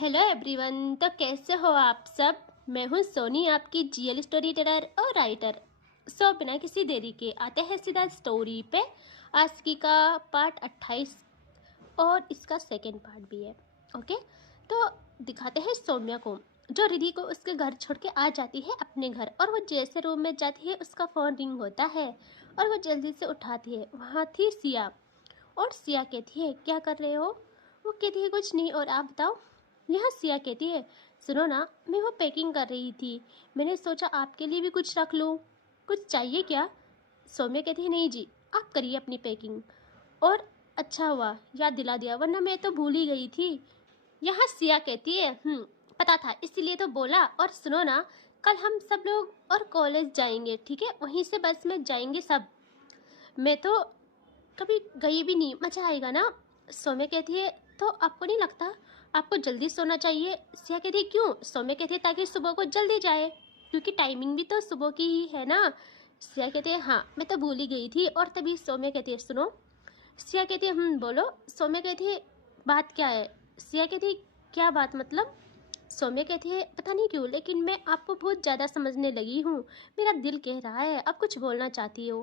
Hello everyone. तो कैसे हो आप सब। मैं हूँ सोनी, आपकी जीएल स्टोरी टेलर और राइटर। बिना किसी देरी के आते हैं सीधा स्टोरी पे। आज की का पार्ट 28 और इसका सेकंड पार्ट भी है। ओके, तो दिखाते हैं सौम्या को, जो रिधि को उसके घर छोड़ के आ जाती है अपने घर, और वो जैसे रूम में जाती है उसका फ़ोन रिंग होता है और वो जल्दी से उठाती है। वहाँ थी सिया, और सिया कहती है क्या कर रहे हो। वो कहती है कुछ नहीं, और आप बताओ। यहाँ सिया कहती है सुनो ना, मैं वो पैकिंग कर रही थी, मैंने सोचा आपके लिए भी कुछ रख लूँ, कुछ चाहिए क्या। सौम्या कहती है नहीं जी, आप करिए अपनी पैकिंग। और अच्छा हुआ याद दिला दिया, वरना मैं तो भूल ही गई थी। यहाँ सिया कहती है पता था इसीलिए तो बोला। और सुनो ना, कल हम सब लोग और कॉलेज जाएंगे, ठीक है, वहीं से बस में जाएंगे सब। मैं तो कभी गई भी नहीं, मजा आएगा ना। सौम्या कहती है तो आपको नहीं लगता आपको जल्दी सोना चाहिए। सिया कहती है क्यों। सौम्या कहती है ताकि सुबह को जल्दी जाए, क्योंकि टाइमिंग भी तो सुबह की ही है ना। सिया कहती है हाँ मैं तो भूल ही गई थी। और तभी सौम्या कहती है सुनो। सिया कहती है बोलो। सौम्या कहती है बात क्या है। सिया कहती है क्या बात मतलब। सौम्या कहती है पता नहीं क्यों, लेकिन मैं आपको बहुत ज़्यादा समझने लगी हूँ। मेरा दिल कह रहा है अब कुछ बोलना चाहती हो।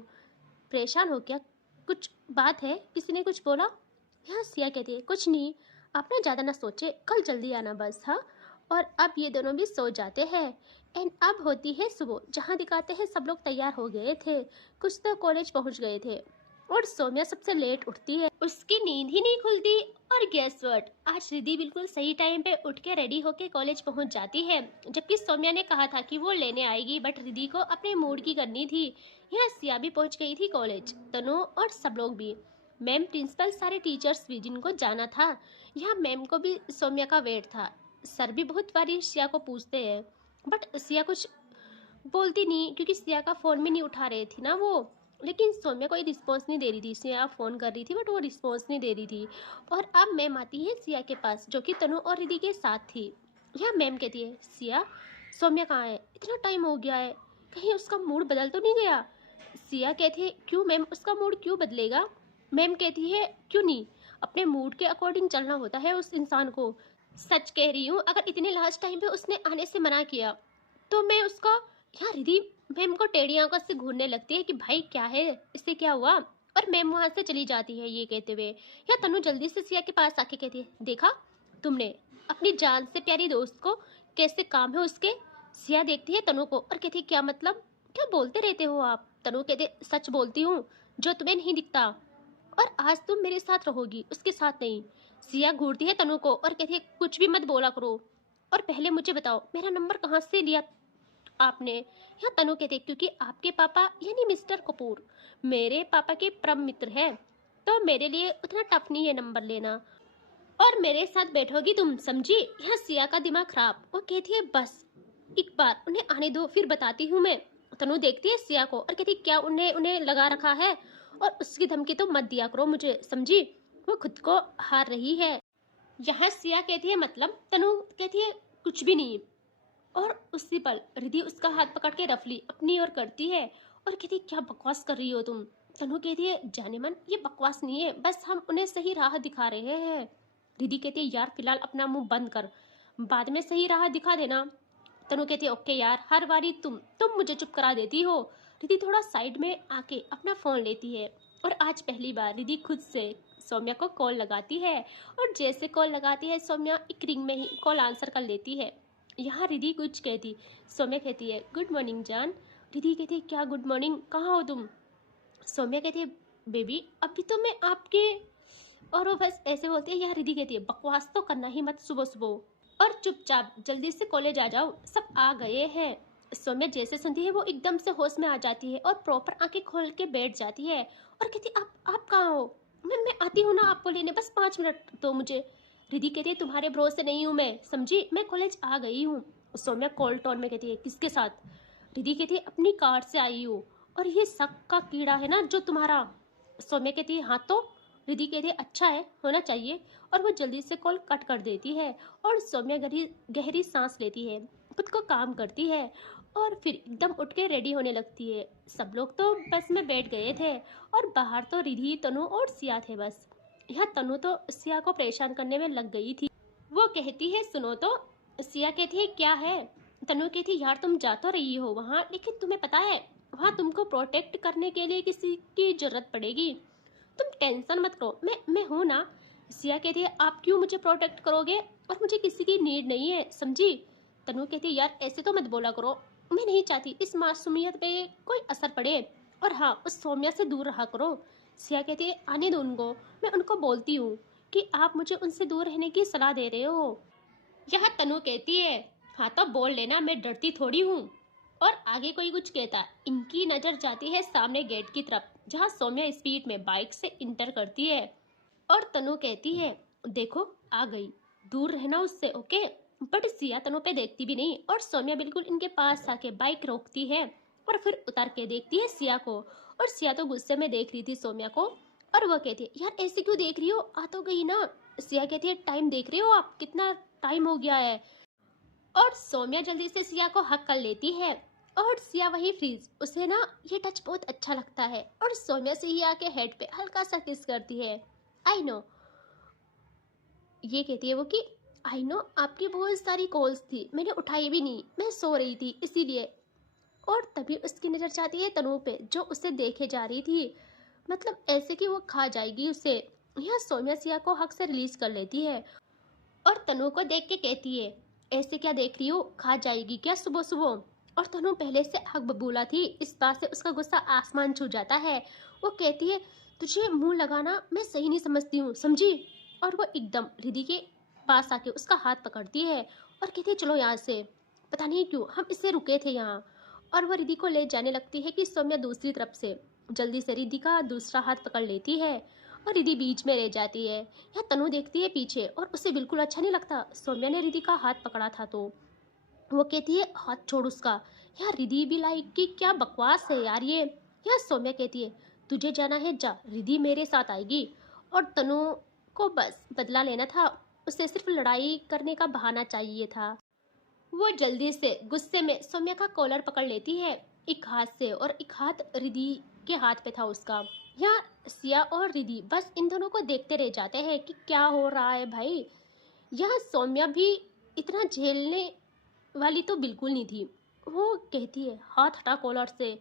परेशान हो क्या, कुछ बात है, किसी ने कुछ बोला। यहाँ सिया कहती है कुछ नहीं, आप ना ज़्यादा ना सोचे, कल जल्दी आना बस। हाँ, और अब ये दोनों भी सो जाते हैं। एंड अब होती है सुबह, जहाँ दिखाते हैं सब लोग तैयार हो गए थे, कुछ तो कॉलेज पहुँच गए थे, और सौम्या सबसे लेट उठती है, उसकी नींद ही नहीं खुलती। और गेस व्हाट, आज रिधि बिल्कुल सही टाइम पे उठ के रेडी होके कॉलेज पहुंच जाती है, जबकि सौम्या ने कहा था कि वो लेने आएगी, बट रिधि को अपने मूड की करनी थी। यहाँ सिया भी पहुंच गई थी कॉलेज, तनु और सब लोग भी। मैम, प्रिंसिपल, सारे टीचर्स भी जिनको जाना था। यहाँ मैम को भी सौम्या का वेट था। सर भी बहुत बारी सिया को पूछते हैं, बट सिया कुछ बोलती नहीं, क्योंकि सिया का फ़ोन भी नहीं उठा रहे थी ना वो। लेकिन सौम्या कोई रिस्पॉन्स नहीं दे रही थी। सिया फ़ोन कर रही थी बट वो रिस्पॉन्स नहीं दे रही थी। और अब मैम आती है सिया के पास, जो कि तनु और रिधि के साथ थी। यह मैम कहती है सिया, सौम्या कहाँ है, इतना टाइम हो गया है, कहीं उसका मूड बदल तो नहीं गया। सिया कहती है क्यों मैम, उसका मूड क्यों बदलेगा। मैम कहती है क्यों नहीं, अपने मूड के अकॉर्डिंग चलना होता है उस इंसान को। सच कह रही हूँ, अगर इतने लास्ट टाइम पे उसने आने से मना किया तो मैं उसका। यहाँ रिधि मैम को टेढ़ी आंखों से घूरने लगती है कि भाई क्या है, इससे क्या हुआ। और मैम वहां से चली जाती है ये कहते हुए। या तनु जल्दी से सिया के पास आके कहती है देखा तुमने अपनी जान से प्यारी दोस्त को, कैसे काम है उसके। सिया देखती है तनु को और कहती है क्या मतलब, क्या बोलते रहते हो आप। तनु कहते सच बोलती हूँ, जो तुम्हें नहीं दिखता, और आज तुम मेरे साथ रहोगी, उसके साथ नहीं। सिया घूरती है तनु को और कहती है कुछ भी मत बोला करो, और पहले मुझे बताओ मेरा नंबर कहाँ से लिया आपने। यहाँ तनु कहते क्योंकि आपके पापा यानी मिस्टर कपूर मेरे पापा के परम मित्र हैं, तो मेरे लिए उतना टफ नहीं है नंबर लेना, और मेरे साथ बैठोगी तुम, समझी। यहाँ सिया का दिमाग खराब, वो कहती है बस एक बार उन्हें आने दो, फिर बताती हूँ मैं। तनु देखती है सिया को और कहती क्या उन्हें उन्हें लगा रखा है, और उसकी धमकी तो मत दिया करो मुझे, समझी, वो खुद को हार रही है। यहाँ सिया कहती है मतलब। तनु कहती है कुछ भी नहीं। और उसी पल रिधि उसका हाथ पकड़ के रफली अपनी ओर करती है और कहती क्या बकवास कर रही हो तुम। तनु कहती है जाने मन, ये बकवास नहीं है, बस हम उन्हें सही राह दिखा रहे हैं। रिधि कहती है यार फिलहाल अपना मुंह बंद कर, बाद में सही राह दिखा देना। तनु कहती है ओके यार, हर बारी तुम मुझे चुप करा देती हो। रिधि थोड़ा साइड में आके अपना फोन लेती है, और आज पहली बार रिधि खुद से सौम्या को कॉल लगाती है। और जैसे कॉल लगाती है सौम्या एक रिंग में ही कॉल आंसर कर लेती है। यहाँ रिधि कुछ कहती, सौम्या कहती है गुड मॉर्निंग जान। रिधि कहती है क्या गुड मॉर्निंग, कहाँ हो तुम। सौम्या कहती है बेबी अभी तो मैं आपके, और वो बस ऐसे बोलती है। यहाँ रिधि कहती है बकवास तो करना ही मत सुबह सुबह, और चुपचाप जल्दी से कॉलेज आ जाओ, सब आ गए हैं। सौम्या जैसे सुनती है वो एकदम से होश में आ जाती है और प्रॉपर आंखें खोल के बैठ जाती है, और कहती आप कहाँ हो। मैं आती हूँ ना आपको लेने, बस 5 मिनट दो मुझे। रिधि कहती है तुम्हारे भरोसे नहीं हूँ मैं, समझी, मैं कॉलेज आ गई हूँ। सौम्या कॉल टोन में कहती है किसके साथ। रिधि कहती है अपनी कार से आई हूँ, और ये शक का कीड़ा है ना जो तुम्हारा। सौम्या कहती है हाँ तो। रिधि कहती है अच्छा है, होना चाहिए, और वो जल्दी से कॉल कट कर देती है। और सौम्या गहरी गहरी सांस लेती है, खुद को काम करती है, और फिर एकदम उठ के रेडी होने लगती है। सब लोग तो बस में बैठ गए थे, और बाहर तो रिधि, तनु और सिया थे बस। यहाँ तनु तो सिया को परेशान करने में लग गई थी। वो कहती है सुनो तो। सिया कहती है क्या है। तनु कहती है यार तुम जा तो रही हो वहाँ, लेकिन तुम्हें पता है वहाँ तुमको प्रोटेक्ट करने के लिए किसी की जरूरत पड़ेगी। तुम टेंशन मत करो, मैं हूँ ना। सिया कहती है आप क्यों मुझे प्रोटेक्ट करोगे, और मुझे किसी की नीड नहीं है, समझी। तनु कहती है यार ऐसे तो मत बोला करो, मैं नहीं चाहती इस मासूमियत पे कोई असर पड़े, और हाँ उस सौम्या से दूर रहा करो। सिया कहती है आने दो उनको, मैं उनको बोलती हूँ कि आप मुझे उनसे दूर रहने की सलाह दे रहे हो। यह तनु कहती है हाँ तो बोल लेना, मैं डरती थोड़ी हूँ। और आगे कोई कुछ कहता, इनकी नजर जाती है सामने गेट की तरफ जहाँ सौम्या स्पीड में बाइक से इंटर करती है। और तनु कहती है देखो आ गई, दूर रहना उससे, ओके। बट सिया तनु पे देखती भी नहीं, और सौम्या बिल्कुल इनके पास आके बाइक रोकती है और फिर उतर के देखती है सिया को। और सिया तो गुस्से में देख रही थी सौम्या को, और वह कहती है यार ऐसे क्यों देख रही हो, आ तो गई ना। सिया कहती है टाइम देख रही हो आप, कितना टाइम हो गया है। और सौम्या जल्दी से सिया को हक कर लेती है, और सिया वही फ्रीज, उसे ना ये टच बहुत अच्छा लगता है, और सौम्या से ही आके हेड पे हल्का सा किस करती है। आई नो, ये कहती है वो कि आई नो आपकी बहुत सारी कॉल्स थी, मैंने उठाई भी नहीं, मैं सो रही थी इसीलिए। और तभी उसकी नजर जाती है तनु पे जो उसे देखे जा रही थी, मतलब ऐसे कि वो खा जाएगी उसे। यहाँ सौम्या सिया को हक से रिलीज कर लेती है, और तनु को देख के कहती है ऐसे क्या देख रही हो, खा जाएगी क्या सुबह सुबह। और तनु पहले से हक बबूला थी, इस बात से उसका गुस्सा आसमान छू जाता है। वो कहती है तुझे मुंह लगाना मैं सही नहीं समझती हूँ, समझी। और वो एकदम रिधि के पास आके उसका हाथ पकड़ती है और कहती है चलो यहाँ से, पता नहीं क्यों हम इससे रुके थे यहाँ। और वो रिधि को ले जाने लगती है कि सौम्या दूसरी तरफ से जल्दी से रिधि का दूसरा हाथ पकड़ लेती है, और रिधि बीच में रह जाती है। यह तनु देखती है पीछे, और उसे बिल्कुल अच्छा नहीं लगता सौम्या ने रिधि का हाथ पकड़ा था। तो वो कहती है हाथ छोड़ उसका। यार रिधि भी लाइक कि क्या बकवास है यार ये। यार सौम्या कहती है तुझे जाना है जा, रिधि मेरे साथ आएगी। और तनु को बस बदला लेना था, उसे सिर्फ लड़ाई करने का बहाना चाहिए था। वो जल्दी से गुस्से में सौम्या का कॉलर पकड़ लेती है एक हाथ से, और एक हाथ रिधि के हाथ पे था उसका। यहाँ सिया और रिधि बस इन दोनों को देखते रह जाते हैं कि क्या हो रहा है भाई। यहाँ सौम्या भी इतना झेलने वाली तो बिल्कुल नहीं थी। वो कहती है हाथ हटा कॉलर से,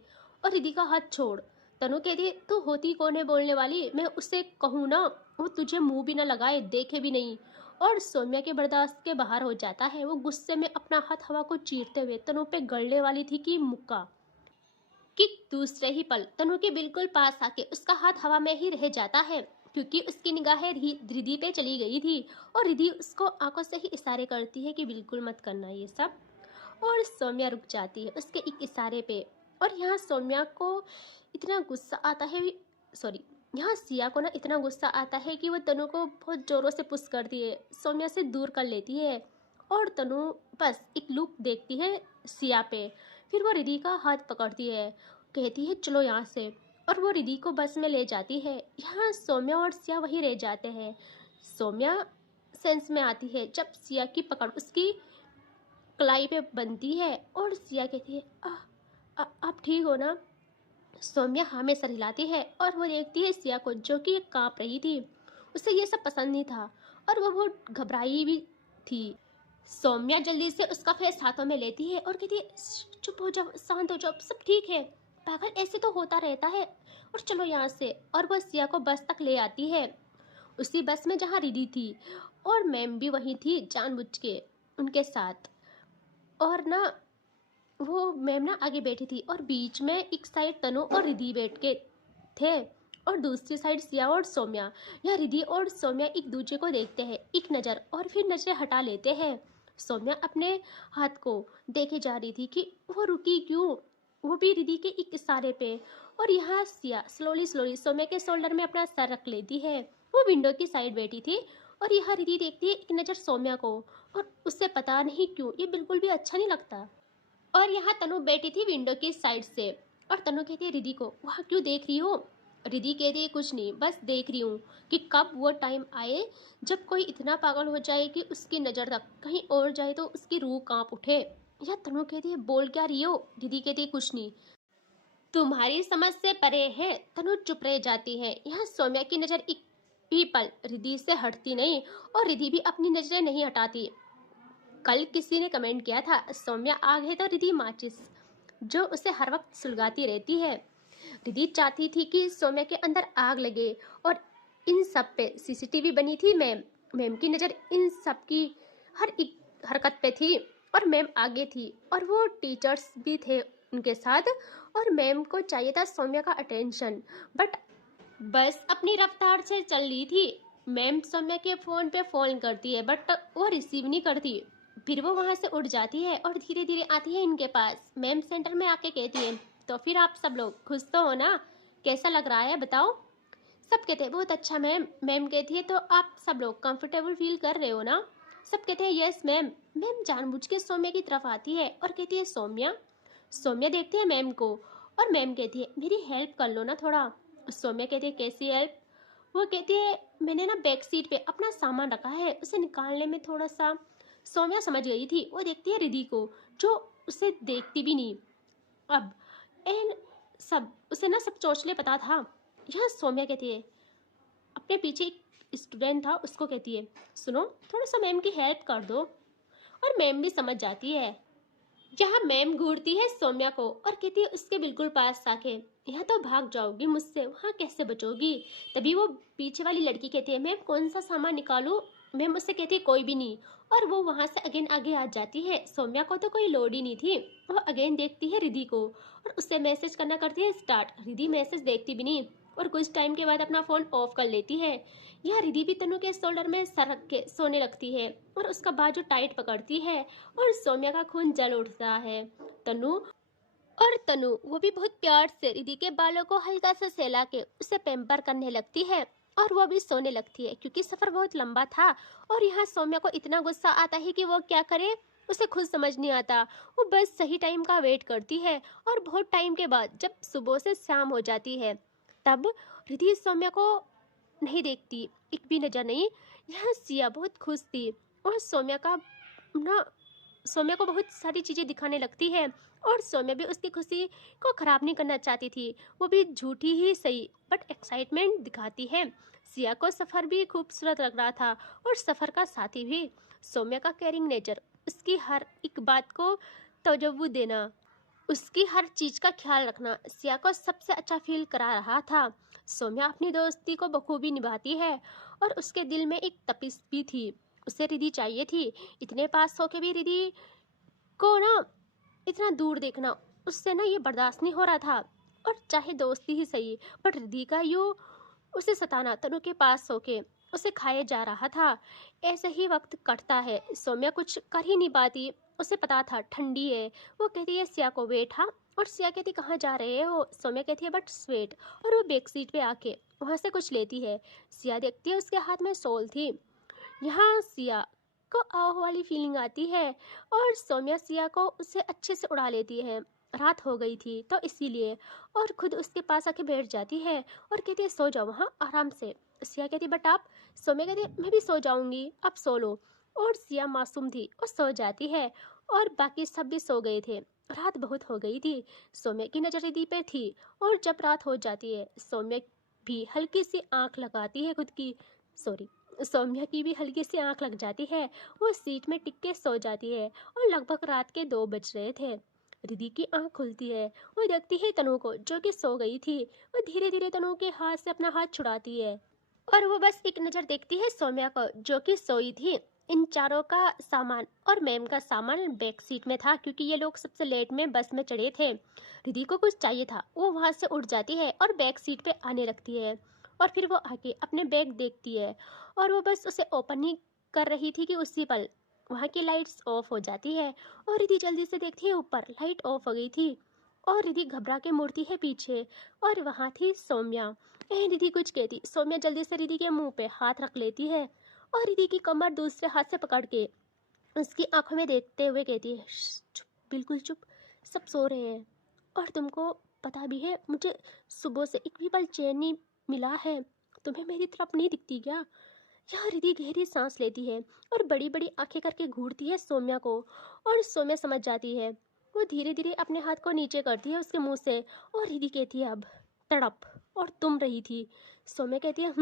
और रिधि का हाथ छोड़। तनु कहती है तू होती कौन है बोलने वाली, मैं उससे कहूँ ना, वो तुझे मुंह भी ना लगाए, देखे भी नहीं। और सौम्या के बर्दाश्त के बाहर हो जाता है, वो गुस्से में अपना हाथ हवा को चीरते हुए तनु पे गड़ने वाली थी कि मुक्का, कि दूसरे ही पल तनु के बिल्कुल पास आके उसका हाथ हवा में ही रह जाता है, क्योंकि उसकी निगाहें रिधि पे चली गई थी। और रिधि उसको आंखों से ही इशारे करती है कि बिल्कुल मत करना ये सब। और सौम्या रुक जाती है उसके एक इशारे पे। और यहाँ सौम्या को इतना गुस्सा आता है, सॉरी, यहाँ सिया को ना इतना गुस्सा आता है कि वो तनु को बहुत जोरों से पुश करती है, सौम्या से दूर कर लेती है। और तनु बस एक लुक देखती है सिया पे, फिर वो रिधि का हाथ पकड़ती है, कहती है चलो यहाँ से। और वो रिधि को बस में ले जाती है। यहाँ सौम्या और सिया वहीं रह जाते हैं। सौम्या सेंस में आती है जब सिया की पकड़ उसकी कलाई पे बनती है, और सिया कहती है आप ठीक हो ना। सौम्या हाँ में सर हिलाती है, और वो देखती है सिया को जो कि कांप रही थी, उसे ये सब पसंद नहीं था, और वो बहुत घबराई भी थी। सौम्या जल्दी से उसका फेस हाथों में लेती है और कहती है चुप हो जाओ, शांत हो जाओ, सब ठीक है, पागल ऐसे तो होता रहता है, और चलो यहाँ से। और वह सिया को बस तक ले आती है, उसी बस में जहाँ रिधि थी, और मैम भी वहीं थी जानबूझ के उनके साथ। और ना वो मैम ना आगे बैठी थी, और बीच में एक साइड तनु और रिधि बैठ के थे, और दूसरी साइड सिया और सौम्या। यहाँ रिधि और सौम्या एक दूसरे को देखते हैं एक नज़र, और फिर नजरें हटा लेते हैं। सौम्या अपने हाथ को देखे जा रही थी कि वो रुकी क्यों, वो भी रिधि के एक इशारे पे। और यहाँ सिया स्लोली स्लोली सौम्या के शोल्डर में अपना सर रख लेती है। वो विंडो की साइड बैठी थी, और यहाँ रिधि देखती है एक नज़र सौम्या को, और उससे पता नहीं क्यों ये बिल्कुल भी अच्छा नहीं लगता। और यहाँ तनु बैठी थी विंडो की साइड से, और तनु कहती है रिधि को वहाँ क्यों देख रही हो। रिधि कहती है कुछ नहीं, बस देख रही हूँ कि कब वो टाइम आए जब कोई इतना पागल हो जाए कि उसकी नज़र तक कहीं और जाए तो उसकी रूह कांप उठे। या तनु कहती है बोल क्या रही हो। रिधि कहती है कुछ नहीं, तुम्हारी समझ से परे है। तनु चुप रह जाती है। यहाँ सौम्या की नज़र एक पीपल रिद्धि से हटती नहीं और रिद्धि भी अपनी नजरें नहीं हटाती। कल किसी ने कमेंट किया था, सौम्या आग है तो रिद्धि माचिस, जो उसे हर वक्त सुलगाती रहती है। रिद्धि चाहती थी कि सौम्या के अंदर आग लगे और इन सब पे सीसीटीवी बनी थी। मैम मैम की नज़र इन सब की हर एक हरकत पे थी और मैम आगे थी और वो टीचर्स भी थे उनके साथ और मैम को चाहिए था सौम्या का अटेंशन, बट बस अपनी रफ्तार से चल रही थी। मैम सौम्या के फ़ोन पे फ़ोन करती है बट वो रिसीव नहीं करती। फिर वो वहाँ से उठ जाती है और धीरे धीरे आती है इनके पास। मैम सेंटर में आके कहती है, तो फिर आप सब लोग खुश तो हो ना, कैसा लग रहा है बताओ। सब कहते हैं बहुत अच्छा मैम। मैम कहती है, तो आप सब लोग कंफर्टेबल फील कर रहे हो ना। सब कहते हैं यस मैम। मैम जानबूझ के सौम्या की तरफ आती है और कहती है सौम्या। सौम्या देखती है मैम को और मैम कहती है मेरी हेल्प कर लो ना थोड़ा। सौम्या कहती है कैसी हेल्प। वो कहती है मैंने ना बैक सीट पे अपना सामान रखा है, उसे निकालने में थोड़ा सा। सौम्या समझ गई थी। वो देखती है रिद्धि को जो उसे देखती भी नहीं। अब एन सब उसे ना सब चौचले पता था। यहाँ सौम्या कहती है, अपने पीछे एक स्टूडेंट था उसको कहती है सुनो थोड़ा सा मैम की हेल्प कर दो। और मैम भी समझ जाती है। यहाँ मैम घूरती है सौम्या को और कहती है उसके बिल्कुल पास आके, यहाँ तो भाग जाओगी मुझसे, वहाँ कैसे बचोगी। तभी वो पीछे वाली लड़की कहती है मैम कौन सा सामान निकालूं। मैम उससे कहती है कोई भी नहीं। और वो वहाँ से अगेन आगे आ जाती है। सौम्या को तो कोई लोड ही नहीं थी। वो अगेन देखती है रिद्धि को और उससे मैसेज करना करती है स्टार्ट। रिद्धि मैसेज देखती भी नहीं और कुछ टाइम के बाद अपना फ़ोन ऑफ कर लेती है। यह रिद्धि भी तनु के शोल्डर में सर रख के सोने लगती है और उसका बाजू टाइट पकड़ती है और सौम्या का खून जल उठता है। तनु तनु वो भी बहुत प्यार से रिद्धि के बालों को हल्का सा सहला के उसे पैम्पर करने लगती है और वो भी सोने लगती है क्योंकि सफर बहुत लंबा था। और यहाँ सौम्या को इतना गुस्सा आता है कि वो क्या करे उसे खुद समझ नहीं आता। वो बस सही टाइम का वेट करती है और बहुत टाइम के बाद जब सुबह से शाम हो जाती है तब रिद्धि सौम्या को नहीं देखती, एक भी नजर नहीं। यहाँ सिया बहुत खुश थी और सौम्या का ना सौम्या को बहुत सारी चीज़ें दिखाने लगती है और सौम्या भी उसकी खुशी को ख़राब नहीं करना चाहती थी। वो भी झूठी ही सही बट एक्साइटमेंट दिखाती है। सिया को सफ़र भी खूबसूरत लग रहा था और सफ़र का साथी भी। सौम्या का केयरिंग नेचर, उसकी हर एक बात को तवज्जो देना, उसकी हर चीज़ का ख्याल रखना सिया को सबसे अच्छा फील करा रहा था। सौम्या अपनी दोस्ती को बखूबी निभाती है और उसके दिल में एक तपिश भी थी। उसे रिद्धि चाहिए थी। इतने पास होके भी रिद्धि को ना इतना दूर देखना उससे ना ये बर्दाश्त नहीं हो रहा था। और चाहे दोस्ती ही सही बट रिद्धि का यूँ उसे सताना तनु के पास होके उसे खाए जा रहा था। ऐसे ही वक्त कटता है। सौम्या कुछ कर ही नहीं पाती। उसे पता था ठंडी है। वो कहती है सिया को बैठा और सिया कहती कहाँ जा रहे हो। सौम्या कहती है बट स्वेट। और वो बैक सीट पे आके वहाँ से कुछ लेती है। सिया देखती है उसके हाथ में शॉल थी। यहाँ सिया को आह वाली फीलिंग आती है और सौम्या सिया को उससे अच्छे से उड़ा लेती है। रात हो गई थी तो इसीलिए और खुद उसके पास आके बैठ जाती है और कहती है सो जाओ वहाँ आराम से। सिया कहती बट आप। सौम्या कहती मैं भी सो जाऊंगी, आप सो लो। और सिया मासूम थी और सो जाती है और बाकी सब भी सो गए थे। रात बहुत हो गई थी। सौम्या की नजर रिद्धि पे थी और जब रात हो जाती है सौम्या भी हल्की सी आंख लगाती है खुद की। सॉरी, सौम्या की भी हल्की सी आंख लग जाती है। वो सीट में टिक के सो जाती है और लगभग रात के 2 बज रहे थे। रिद्धि की आंख खुलती है। वो देखती है तनु को जो कि सो गई थी। वो धीरे धीरे तनु के हाथ से अपना हाथ छुड़ाती है और वो बस एक नज़र देखती है सौम्या को जो कि सोई थी। इन चारों का सामान और मैम का सामान बैक सीट में था क्योंकि ये लोग सबसे लेट में बस में चढ़े थे। रिद्धि को कुछ चाहिए था। वो वहाँ से उठ जाती है और बैक सीट पे आने लगती है और फिर वो आके अपने बैग देखती है और वो बस उसे ओपन ही कर रही थी कि उसी पल वहाँ की लाइट्स ऑफ हो जाती है और रिद्धि जल्दी से देखती है ऊपर लाइट ऑफ हो गई थी और रिद्धि घबरा के मुड़ती है पीछे और वहाँ थी सौम्या। रिद्धि कुछ कहती, सौम्या जल्दी से रिद्धि के मुंह पे हाथ रख लेती है और रिद्धि की कमर दूसरे हाथ से पकड़ के उसकी आंखों में देखते हुए कहती है चुप, बिल्कुल चुप, सब सो रहे हैं और तुमको पता भी है मुझे सुबह से एक भी पल चैन नहीं मिला है। तुम्हें मेरी तरफ नहीं दिखती क्या। यहाँ रिद्धि गहरी सांस लेती है और बड़ी बड़ी आंखें करके घूरती है सौम्या को और सौम्या समझ जाती है। वो धीरे धीरे अपने हाथ को नीचे करती है उसके मुंह से और रिद्धि कहती है अब तड़प और तुम रही थी। सौम्या कहती है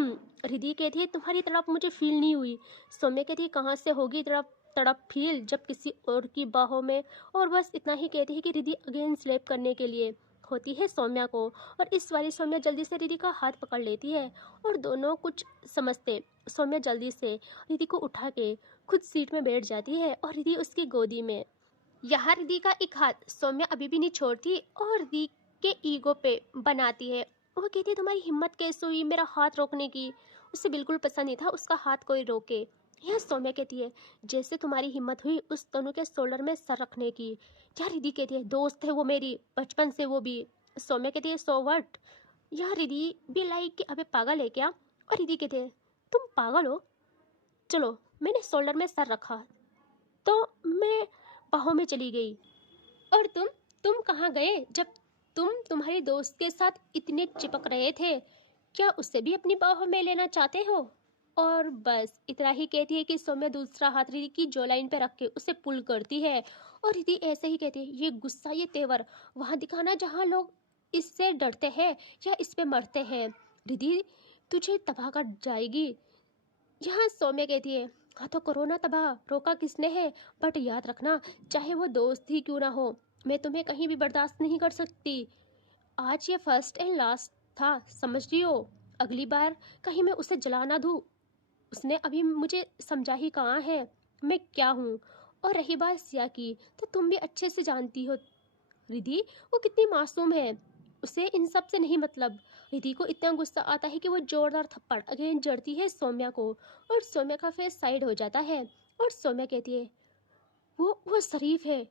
रिद्धि कहती है तुम्हारी तड़प मुझे फील नहीं हुई। सौम्या कहती है कहाँ से होगी तड़प तड़प फील जब किसी और की बाहों में। और बस इतना ही कहती है कि रिद्धि अगेन स्लेप करने के लिए होती है सौम्या को। और इस बारी सौम्या जल्दी से रिद्धि का हाथ पकड़ लेती है और दोनों कुछ समझते सौम्या जल्दी से रिद्धि को उठा के खुद सीट में बैठ जाती है और रिद्धि उसकी गोदी में। यहाँ रिद्धि का एक हाथ सौम्या अभी भी नहीं छोड़ती और रिद्धि के ईगो पे बनाती है। वो कहती है तुम्हारी हिम्मत कैसे हुई मेरा हाथ रोकने की। उसे बिल्कुल पसंद नहीं था उसका हाथ कोई रोके। यह सौम्या कहती है जैसे तुम्हारी हिम्मत हुई उस तनु के शोल्डर में सर रखने की। यार रिद्धि कहती है दोस्त है वो मेरी बचपन से वो भी। सौम्या कहती है सो व्हाट। यार रिद्धि भी लाइक कि अबे पागल है क्या। और रिद्धि कहती है तुम पागल हो। चलो मैंने शोल्डर में सर रखा तो मैं बाहों में चली गई। और तुम कहाँ गए जब तुम तुम्हारे दोस्त के साथ इतने चिपक रहे थे। क्या उससे भी अपनी बाहों में लेना चाहते हो। और बस इतना ही कहती है कि सौम्या दूसरा हाथ रिद्धि की जॉलाइन पे रख के उसे पुल करती है। और रिद्धि ऐसे ही कहती है ये गुस्सा ये तेवर वहां दिखाना जहाँ लोग इससे डरते हैं या इस पे मरते हैं। रिद्धि तुझे तबाह कर जाएगी। यहाँ सौम्या कहती है हाँ तो कोरोना तबाह रोका किसने है। बट याद रखना चाहे वो दोस्त ही क्यों ना हो मैं तुम्हें कहीं भी बर्दाश्त नहीं कर सकती। आज ये फर्स्ट एंड लास्ट था समझ रही हो। अगली बार कहीं मैं उसे जला ना दूँ। उसने अभी मुझे समझा ही कहाँ है मैं क्या हूँ। और रही बात सिया की तो तुम भी अच्छे से जानती हो रिद्धि वो कितनी मासूम है। उसे इन सब से नहीं मतलब। रिद्धि को इतना गुस्सा आता है कि वो जोरदार थप्पड़ अगेन जड़ती है सौम्या को। और सौम्या का फेस साइड हो जाता है। और सौम्या कहती है वो शरीफ है।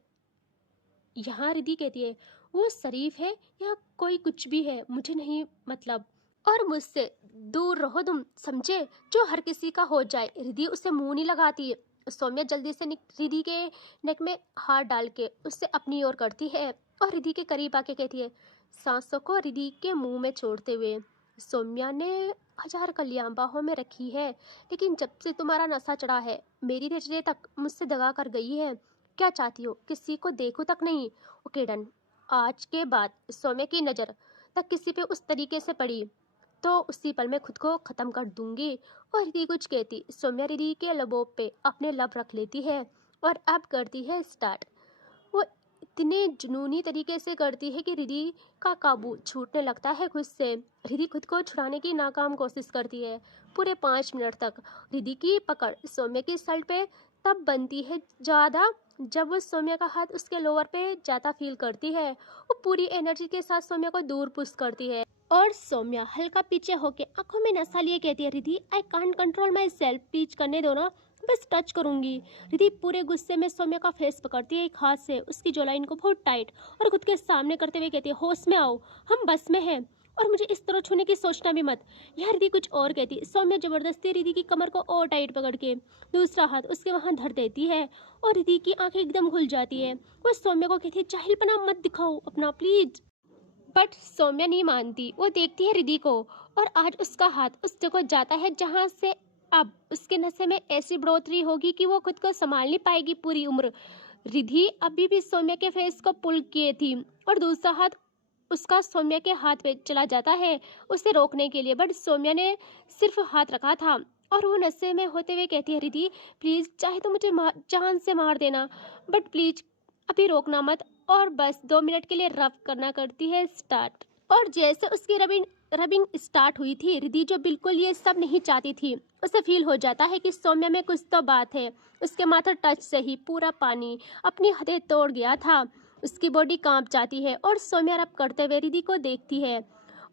यहाँ रिद्धि कहती है वो शरीफ है या कोई कुछ भी है मुझे नहीं मतलब। और मुझसे दूर रहो तुम समझे जो हर किसी का हो जाए। रिद्धि उसे मुंह नहीं लगाती है। सौम्या जल्दी से रिद्धि के नेक में हाथ डाल के उससे अपनी ओर करती है और रिद्धि के करीब आके कहती है सांसों को रिद्धि के मुंह में छोड़ते हुए। सौम्या ने हजार कलियां बाहों में रखी है लेकिन जब से तुम्हारा नशा चढ़ा है मेरी नजरें तक मुझसे दगा कर गई है। क्या चाहती हो किसी को देखो तक नहीं। Okay done. आज के बाद सौम्या की नज़र तक किसी पे उस तरीके से पड़ी तो उसी पल में खुद को ख़त्म कर दूंगी। और रिद्धि कुछ कहती सौम्या रिद्धि के लबों पे अपने लब रख लेती है और अब करती है स्टार्ट। वो इतने जुनूनी तरीके से करती है कि रिद्धि का काबू छूटने लगता है खुद से। रिद्धि खुद को छुड़ाने की नाकाम कोशिश करती है पूरे 5 मिनट तक। रिद्धि की पकड़ सौम्या की शर्ट पे तब बनती है ज़्यादा जब वो सौम्या का हाथ उसके लोअर पे ज़्यादा फील करती है। वो पूरी एनर्जी के साथ सौम्या को दूर पुश करती है और सौम्या हल्का पीछे होके आंखों में नशा लिए कहती है Riddhi I can't control my self please करने दो ना बस टच करूंगी। रिद्धि पूरे गुस्से में सौम्या का फेस पकड़ती है एक हाथ से उसकी जोलाइन को बहुत टाइट और खुद के सामने करते हुए कहती है होश में आओ हम बस में हैं और मुझे इस तरह छूने की सोचना भी मत। यह रिद्धि कुछ और कहती सौम्या जबरदस्ती रिद्धि की कमर को और टाइट पकड़ के दूसरा हाथ उसके वहां धर देती है और रिद्धि की आंखें एकदम खुल जाती है। वो सौम्या को कहती है जाहिलपना मत दिखाओ अपना प्लीज। बट सौम्या नहीं मानती। वो देखती है रिद्धि को और आज उसका हाथ उस जगह जाता है जहाँ से अब उसके नशे में ऐसी बढ़ोतरी होगी कि वो खुद को संभाल नहीं पाएगी पूरी उम्र। रिद्धि अभी भी सौम्या के फेस को पुल किए थी और दूसरा हाथ उसका सौम्या के हाथ पे चला जाता है उसे रोकने के लिए। बट सौम्या ने सिर्फ हाथ रखा था और वो नशे में होते हुए कहती है रिद्धि प्लीज चाहे तो मुझे जान से मार देना बट प्लीज अभी रोकना मत। और बस 2 मिनट के लिए रब करना करती है स्टार्ट। और जैसे उसकी रबिंग स्टार्ट हुई थी रिद्धि जो बिल्कुल ये सब नहीं चाहती थी उसे फील हो जाता है कि सौम्या में कुछ तो बात है। उसके माथा टच से ही पूरा पानी अपनी हदें तोड़ गया था। उसकी बॉडी कांप जाती है और सौम्या रब करते हुए रिद्धि को देखती है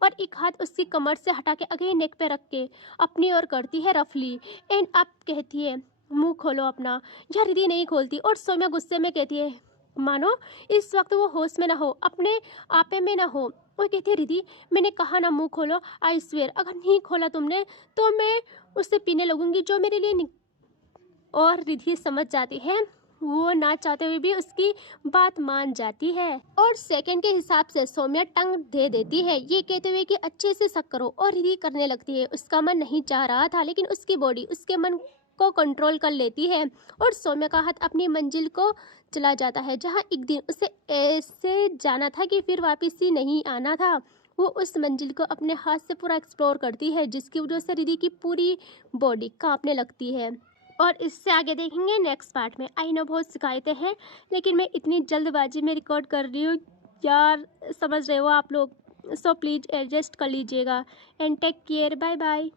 और एक हाथ उसकी कमर से हटा के अगले नेक पे रख के अपनी ओर करती है रफली एंड अब कहती है मुंह खोलो अपना। यह रिद्धि नहीं खोलती और सौम्या गुस्से में कहती है मानो इस वक्त वो होश में ना हो अपने आपे में ना हो। वो कहती है रिद्धि मैंने कहा ना मुंह खोलो आई स्वेयर अगर नहीं खोला तुमने तो मैं उससे पीने लगूंगी जो मेरे लिए और रिद्धि समझ जाती है वो ना चाहते हुए भी उसकी बात मान जाती है और सेकंड के हिसाब से सौम्या टंग दे देती है ये कहते हुए कि अच्छे से शक करो। और रिद्धि करने लगती है। उसका मन नहीं चाह रहा था लेकिन उसकी बॉडी उसके मन को कंट्रोल कर लेती है और सौम्या का हाथ अपनी मंजिल को चला जाता है जहां एक दिन उसे ऐसे जाना था कि फिर वापस ही नहीं आना था। वो उस मंजिल को अपने हाथ से पूरा एक्सप्लोर करती है, जिसकी वजह से रिद्धि की पूरी बॉडी कांपने लगती है। और इससे आगे देखेंगे नेक्स्ट पार्ट में। आई नो बहुत शिकायतें हैं, लेकिन मैं इतनी जल्दबाजी में रिकॉर्ड कर रही हूँ यार, समझ रहे हो आप लोग, सो प्लीज़ एडजस्ट कर लीजिएगा। And take care, bye bye.